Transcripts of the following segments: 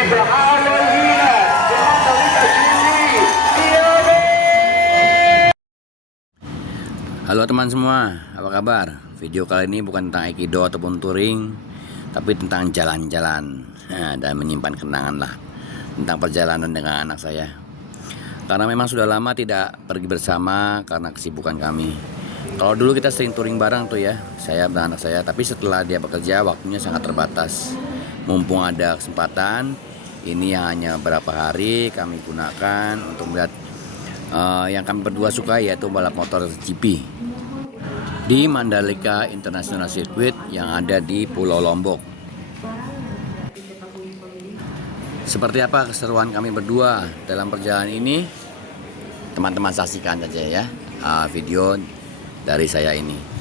Halo teman semua, apa kabar? Video kali ini bukan tentang Aikido ataupun touring, tapi tentang jalan-jalan dan menyimpan kenangan lah tentang perjalanan dengan anak saya. Karena memang sudah lama tidak pergi bersama karena kesibukan kami. Kalau dulu kita sering touring bareng tuh ya, saya dan anak saya. Tapi setelah dia bekerja, waktunya sangat terbatas. Mumpung ada kesempatan, ini yang hanya beberapa hari kami gunakan untuk melihat yang kami berdua suka, yaitu balap motor GP di Mandalika International Circuit yang ada di Pulau Lombok. Seperti apa keseruan kami berdua dalam perjalanan ini? Teman-teman saksikan saja ya video dari saya ini.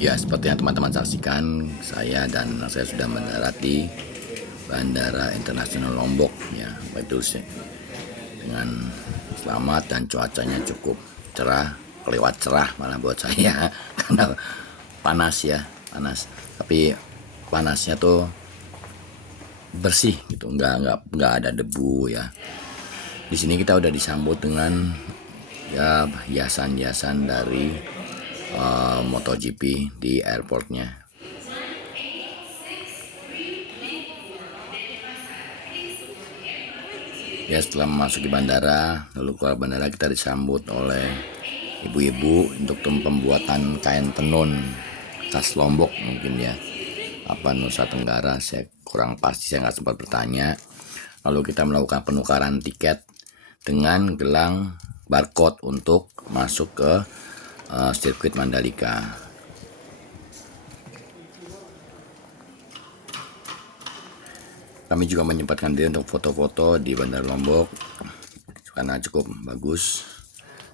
Ya, seperti yang teman-teman saksikan, saya dan anak saya sudah mendarat di Bandara Internasional Lombok ya, betul sih. Dengan selamat dan cuacanya cukup cerah, kelewat cerah malah buat saya karena panas ya, panas. Tapi panasnya tuh bersih gitu, nggak ada debu ya. Di sini kita udah disambut dengan ya hiasan-hiasan dari MotoGP di airportnya. Ya, setelah memasuki bandara, lalu keluar bandara, kita disambut oleh ibu-ibu untuk pembuatan kain tenun khas Lombok mungkin ya, apa Nusa Tenggara, saya kurang pasti, saya nggak sempat bertanya. Lalu kita melakukan penukaran tiket dengan gelang barcode untuk masuk ke sirkuit Mandalika. Kami juga menyempatkan diri untuk foto-foto di Bandar Lombok karena cukup bagus.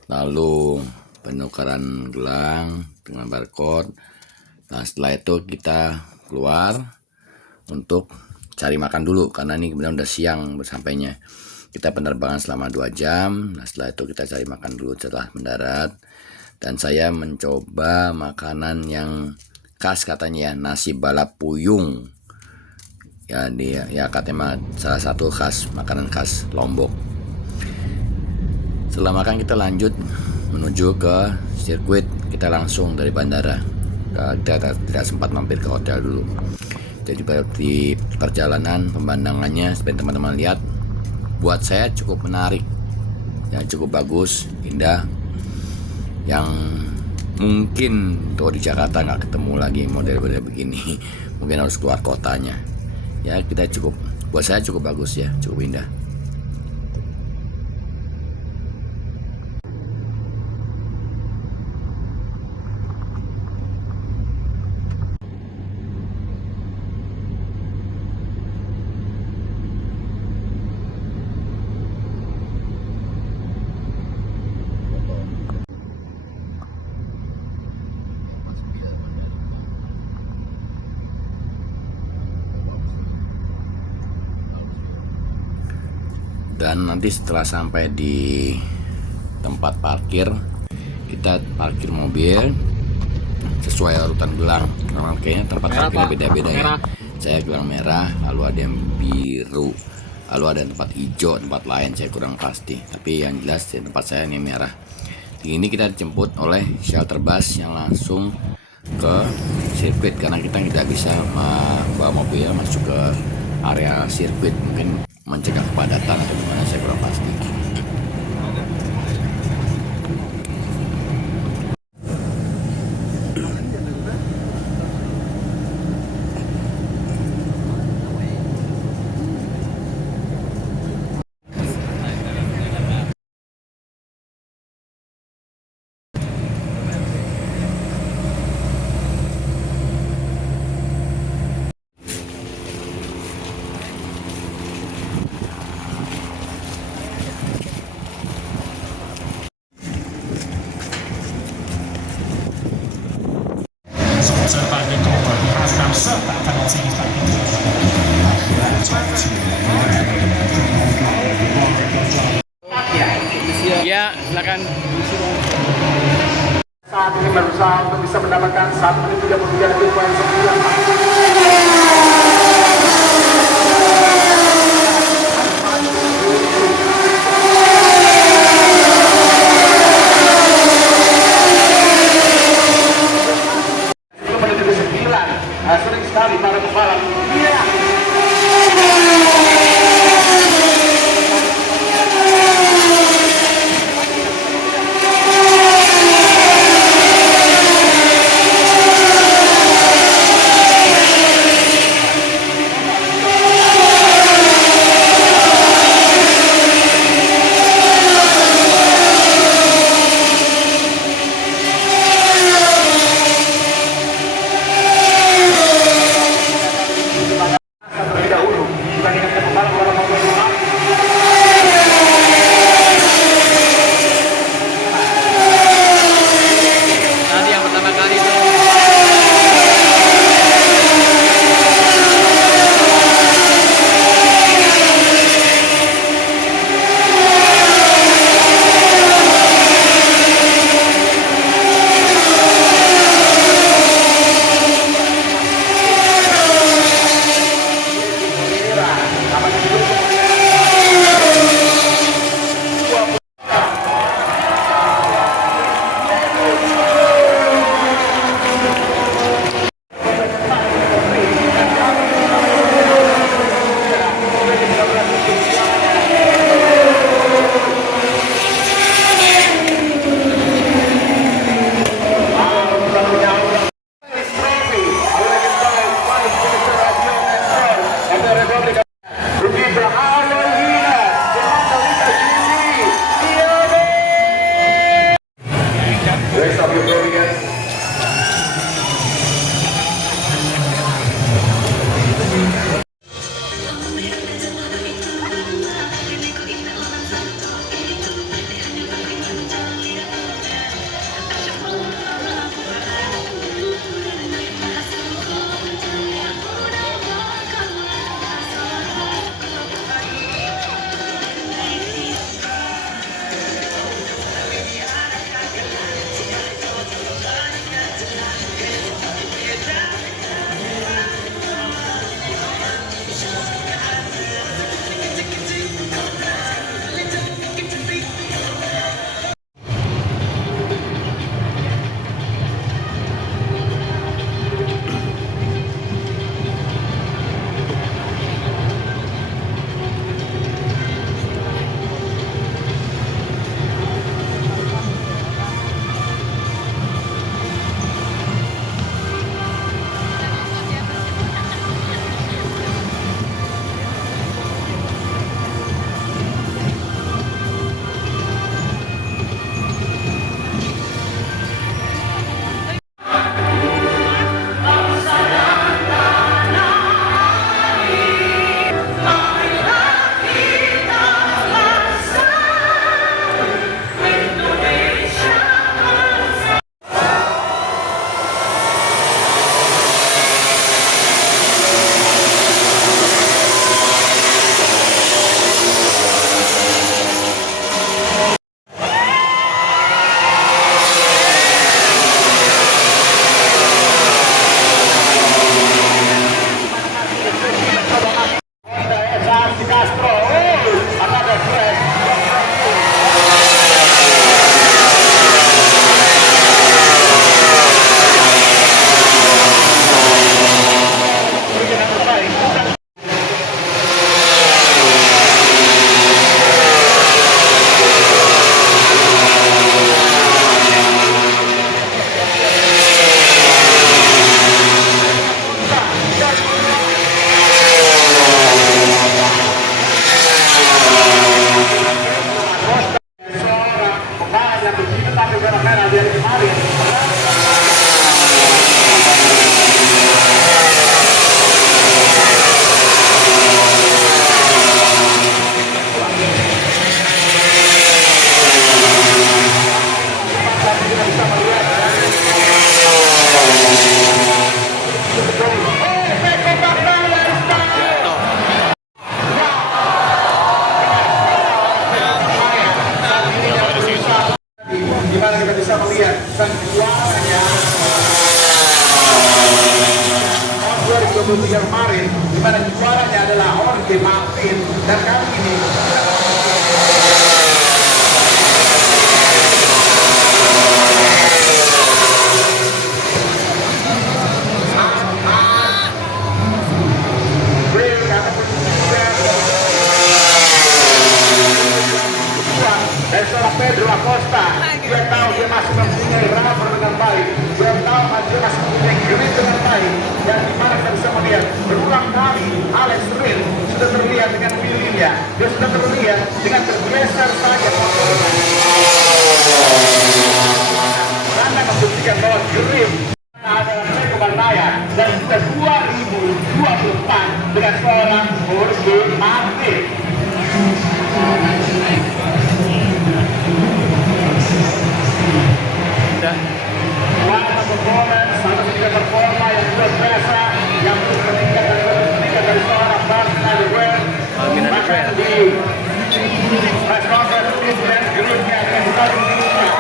Lalu penukaran gelang dengan barcode. Nah, setelah itu kita keluar untuk cari makan dulu karena ini kemudian udah siang bersampainya. Kita penerbangan selama 2 jam. Nah, setelah itu kita cari makan dulu setelah mendarat. Dan saya mencoba makanan yang khas katanya ya, nasi balap puyung ya, ya katanya salah satu khas makanan khas Lombok. Setelah makan kita lanjut menuju ke sirkuit. Kita langsung dari bandara, kita tidak sempat mampir ke hotel dulu. Jadi di perjalanan pemandangannya seperti teman-teman lihat, buat saya cukup menarik, yang cukup bagus, indah, yang mungkin tuh di Jakarta nggak ketemu lagi model-model begini. Mungkin harus keluar kotanya. Ya kita cukup, buat saya cukup bagus ya, cukup indah. Dan nanti setelah sampai di tempat parkir, kita parkir mobil sesuai urutan gelang. Karena kayaknya tempat parkirnya beda-beda ya. Saya gelang merah, lalu ada yang biru, lalu ada tempat hijau, tempat lain saya kurang pasti. Tapi yang jelas di tempat saya ini merah. Di ini kita dijemput oleh shelter bus yang langsung ke sirkuit, karena kita tidak bisa membawa mobil masuk ke area sirkuit, mungkin mencegah kepadatan atau gimana, saya kurang pasti. serta Nicola di Haslam serta tangan sini Ya, silakan. saat ini berusaha untuk bisa mendapatkan 1 menit 33 detik poin 9. Sering sekali para pembalap mana kita bisa melihat sang juaranya tahun 2023 kemarin, di mana juaranya adalah Jorge Martin, dan kali ini dan seorang Pedro Acosta. Dia tahu dia masih mempunyai rubber dengan baik, dia tahu dia masih mempunyai grip dengan baik, dan di mana kita bisa melihat berulang kali Alex Rin sudah terlihat dengan pilihnya, dia sudah terlihat dengan bergeser saja motornya karena membuktikan bahwa grip adalah Peko Bandaya, dan juga 2024 dengan seorang Jorge Martin. Warna performance, satu tiga performa yang luar biasa, yang meningkat dari seorang Martin bahkan di press conference dan grupnya akan ditaruh di rumah.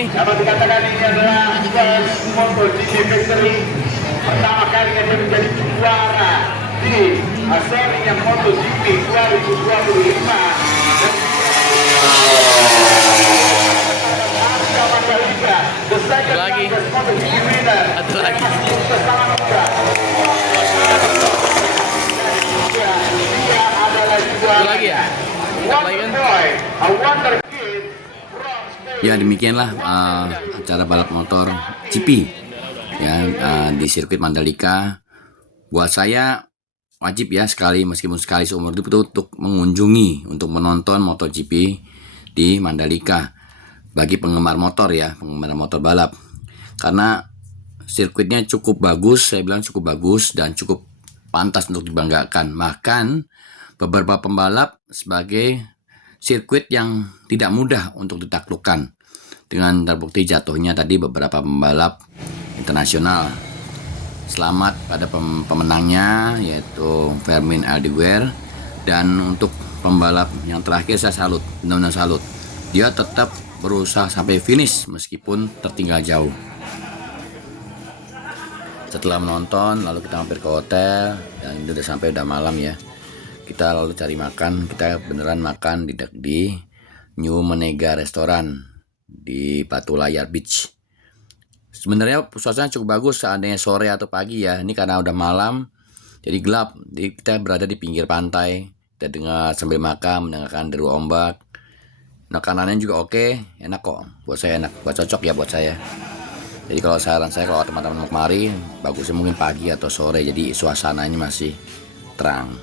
Dapat dikatakan ini adalah first MotoGP victory, pertama kalinya dia menjadi juara di seri yang MotoGP 2025. Lagi. Satu lagi. Satu lagi ya? Ya demikianlah acara balap motor GP ya di sirkuit Mandalika. Buat saya wajib ya meskipun sekali seumur hidup itu untuk mengunjungi, untuk menonton MotoGP di Mandalika bagi penggemar motor ya, penggemar motor balap, karena sirkuitnya cukup bagus, saya bilang cukup bagus dan cukup pantas untuk dibanggakan. Bahkan beberapa pembalap sebagai sirkuit yang tidak mudah untuk ditaklukkan, dengan terbukti jatuhnya tadi beberapa pembalap internasional. Selamat pada pemenangnya yaitu Fermin Aldeguer, dan untuk pembalap yang terakhir saya salut, benar-benar salut. Dia tetap berusaha sampai finish meskipun tertinggal jauh. Setelah menonton lalu kita mampir ke hotel, dan itu udah malam ya. Kita lalu cari makan, kita beneran makan di New Menega Restoran di Batu Layar Beach. Sebenarnya suasana cukup bagus seandainya sore atau pagi ya. Ini karena udah malam jadi gelap. Jadi kita berada di pinggir pantai, kita dengar sambil makan, mendengarkan deru ombak. Makanannya juga oke, enak kok. Buat saya enak, cocok ya buat saya. Jadi kalau saran saya kalau teman-teman mau kemari, bagusnya mungkin pagi atau sore, jadi suasananya masih terang.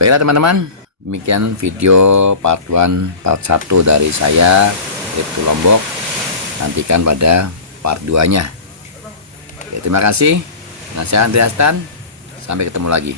Baiklah teman-teman, demikian video part 1 dari saya, trip to Lombok. Nantikan pada part 2-nya. Oke, terima kasih. Nah, saya Andreas Tan. Sampai ketemu lagi.